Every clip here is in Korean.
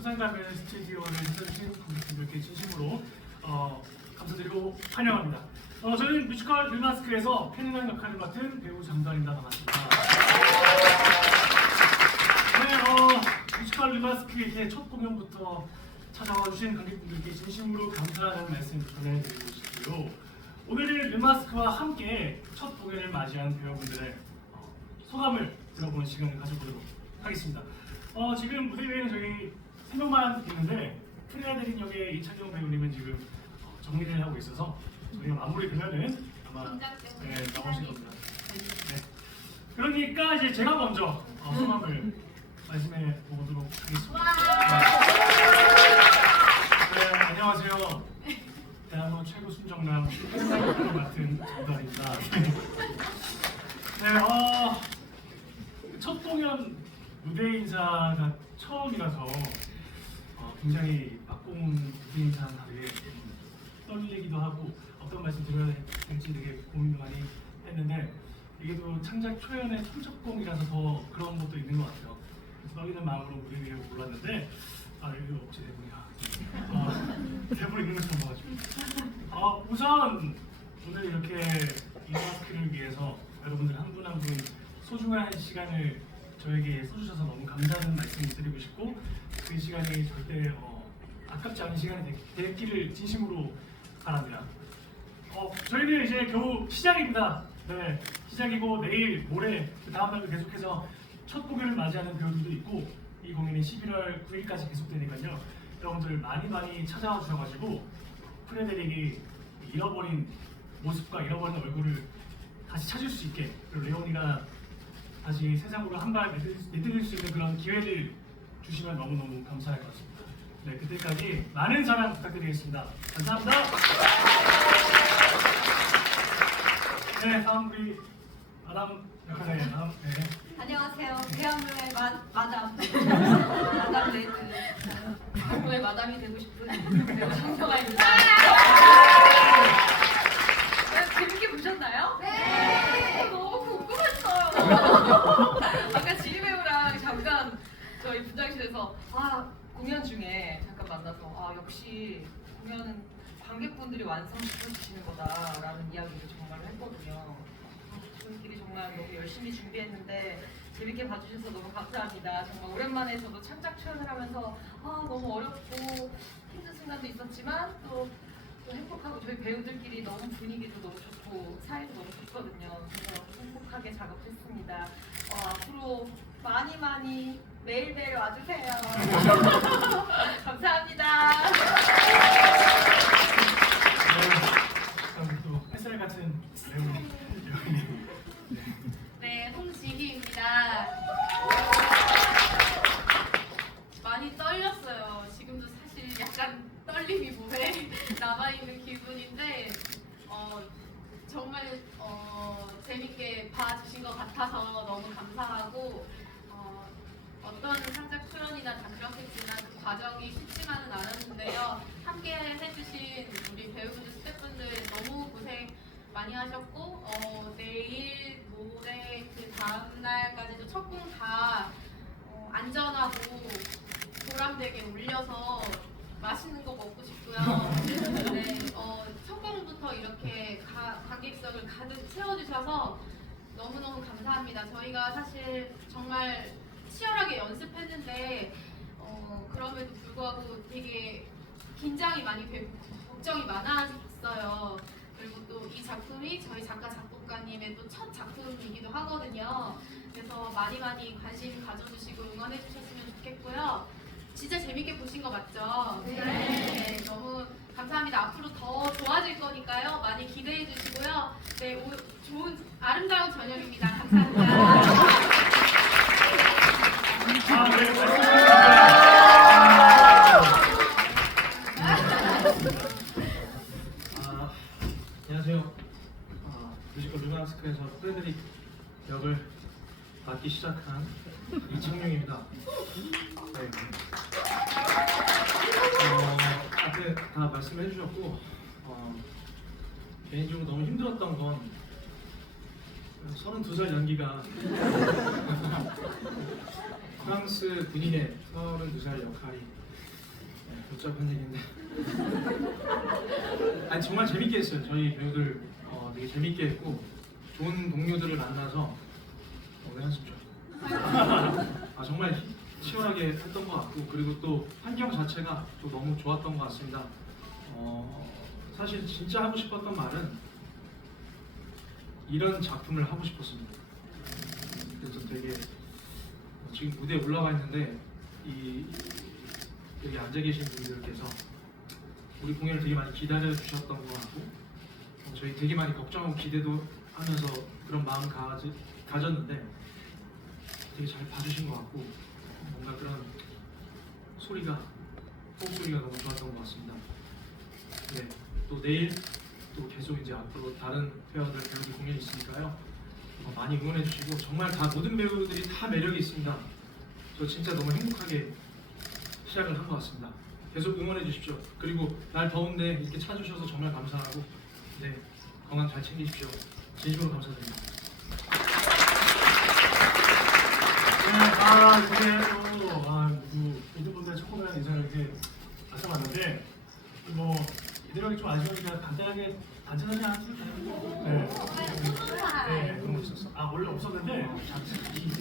초상가면 스튜디오를 찾아주신 관객분들께 진심으로 어, 감사드리고 환영합니다. 어, 저는 뮤지컬 류마스크에서 펜이라는 역할을 맡은 배우 장다입니다. 반갑습니다. 네, 어, 뮤지컬 류마스크의 첫 공연부터 찾아와 주신 관객분들께 진심으로 감사하다는 말씀 전해드리고 싶고요. 오늘은 류마스크와 함께 첫 공연을 맞이한 배우분들의 어, 소감을 들어보는 시간을 가져보도록 하겠습니다. 어, 지금 무대 위에는 저희 세 명만 있는데 프레아드린 역의 이찬용 배우님은 지금 어, 정리를 하고 있어서 저희가 마무리 되면은 아마 네, 나오실 겁니다. 네. 그러니까 이제 제가 먼저 어, 소감을 말씀해 보도록 하겠습니다. 네, 안녕하세요. 대한민국 최고 순정남 을 맡은 정달입니다. 네, 어, 첫 공연 무대 인사가 처음이라서 어, 굉장히 막공 다르게 좀 떨리기도 하고 어떤 말씀 드려야 될지 되게 고민도 많이 했는데 이게 또 창작 초연의 청첩공이라서 더 그런 것도 있는 것 같아요. 떨리는 마음으로 무대 위에 올랐는데 아 이거 혹시 대본이야? 아, 대본 있는 것처럼 봐가지고 어, 우선 오늘 이렇게 이 마스크를 위해서 여러분들 한 분 한 분 소중한 시간을 저에게 써주셔서 너무 감사하는 말씀 드리고 싶고 그 시간이 절대 어, 아깝지 않은 시간이 되, 됐기를 진심으로 바랍니다. 어, 저희는 이제 겨우 시작입니다. 네, 시작이고 내일, 모레, 그 다음 날도 계속해서 첫 공연을 맞이하는 배우들도 있고 이 공연이 11월 9일까지 계속되니까요. 여러분들 많이 많이 찾아와 주셔가지고 프레데릭이 잃어버린 모습과 잃어버린 얼굴을 다시 찾을 수 있게 그리고 레온이가 다시 세상으로 한 발 내디딜 수 있는 그런 기회를 주시면 너무너무 감사할 것 같습니다. 네, 그때까지 많은 사랑 부탁드리겠습니다. 감사합니다. 네, 다음 우리 아담 역할의 네. 안녕하세요. 대한민국의 마, 마담. 마담 레드. 한국의 마담이 되고 싶은 배우 정정아입니다. 네, 재밌게 보셨나요? 네. 너무 궁금했어요. 아까 저희 분장실에서 아 공연 중에 잠깐 만나서 아 역시 공연은 관객분들이 완성시켜 주시는 거다라는 이야기를 정말 했거든요. 저희끼리 정말 너무 열심히 준비했는데 재밌게 봐주셔서 너무 감사합니다. 정말 오랜만에 저도 창작 출연을 하면서 아 너무 어렵고 힘든 순간도 있었지만 또, 또 행복하고 저희 배우들끼리 너무 분위기도 너무 좋고 사이도 너무 좋거든요. 그래서 행복하게 작업했습니다. 어, 앞으로 많이 많이 매일매일 와주세요. 감사합니다. 네, 또 햇살 같은 배우 여기 네, 홍지희입니다. 많이 떨렸어요. 지금도 사실 약간 떨림이 몸에 남아있는 기분인데, 어, 정말 어, 재밌게 봐주신 것 같아서 너무 감사하고, 다 그렇겠지만 그 과정이 쉽지만은 않았는데요. 함께 해주신 우리 배우분들, 스태프분들 너무 고생 많이 하셨고 어, 내일 모레 그 다음 날까지도 첫공다 어, 안전하고 보람되게 올려서 맛있는 거 먹고 싶고요. 네, 어, 첫 공부터 이렇게 가, 관객석을 가득 채워주셔서 너무너무 감사합니다. 저희가 사실 정말 치열하게 연습했는데 어, 그럼에도 불구하고 되게 긴장이 많이 되고 걱정이 많았어요. 그리고 또 이 작품이 저희 작가 작곡가님의 또 첫 작품이기도 하거든요. 그래서 많이 많이 관심 가져주시고 응원해 주셨으면 좋겠고요. 진짜 재밌게 보신 거 맞죠? 네. 너무 감사합니다. 앞으로 더 좋아질 거니까요. 많이 기대해 주시고요. 네, 오, 좋은 아름다운 저녁입니다. 감사합니다. 아, 안녕하세요. 아, 뮤지컬 루나스크에서 프레드릭 역을 맡기 시작한 이창용입니다. 네. 어, 앞에 다 말씀해 주셨고 어, 개인적으로 너무 힘들었던 건 32살 연기가. 프랑스 군인의 32살 역할이 네, 복잡한 얘기인데. 아니 정말 재밌게 했어요. 저희 배우들 어, 되게 재밌게 했고 좋은 동료들을 만나서 어, 왜 한숨 쉬어 아 정말 치열하게 했던 것 같고 그리고 또 환경 자체가 또 너무 좋았던 것 같습니다. 어, 사실 진짜 하고 싶었던 말은 이런 작품을 하고 싶었습니다 그래서 되게 어, 지금 무대에 올라와 있는데 이 여기 앉아 계신 분들께서 우리 공연을 되게 많이 기다려 주셨던 것 같고 어, 저희 되게 많이 걱정하고 기대도 하면서 그런 마음 가지, 가졌는데 되게 잘 봐주신 것 같고 뭔가 그런 소리가 호흡소리가 너무 좋았던 것 같습니다. 네, 또 내일 또 계속 이제 앞으로 다른 회원들 배우들 공연이 있으니까요. 어, 많이 응원해 주시고 정말 다 모든 배우들이 다 매력이 있습니다. 저 진짜 너무 행복하게 시작을 한 것 같습니다. 계속 응원해 주십시오. 그리고 날 더운데 이렇게 찾아주셔서 정말 감사하고 네 건강 잘 챙기십시오. 진심으로 감사드립니다. 네, 아, 이렇게 또, 아, 그, 이분들 조금만 인사를 이렇게 말씀하는데, 뭐, 이들하기 좀 아쉬우니까 간단하게, 간단하게 하실까요? 네. 네, 그런 거 있었어. 아, 원래 없었는데,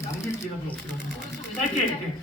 남길 기회가 좀 없어가지고, 짧게 이렇게.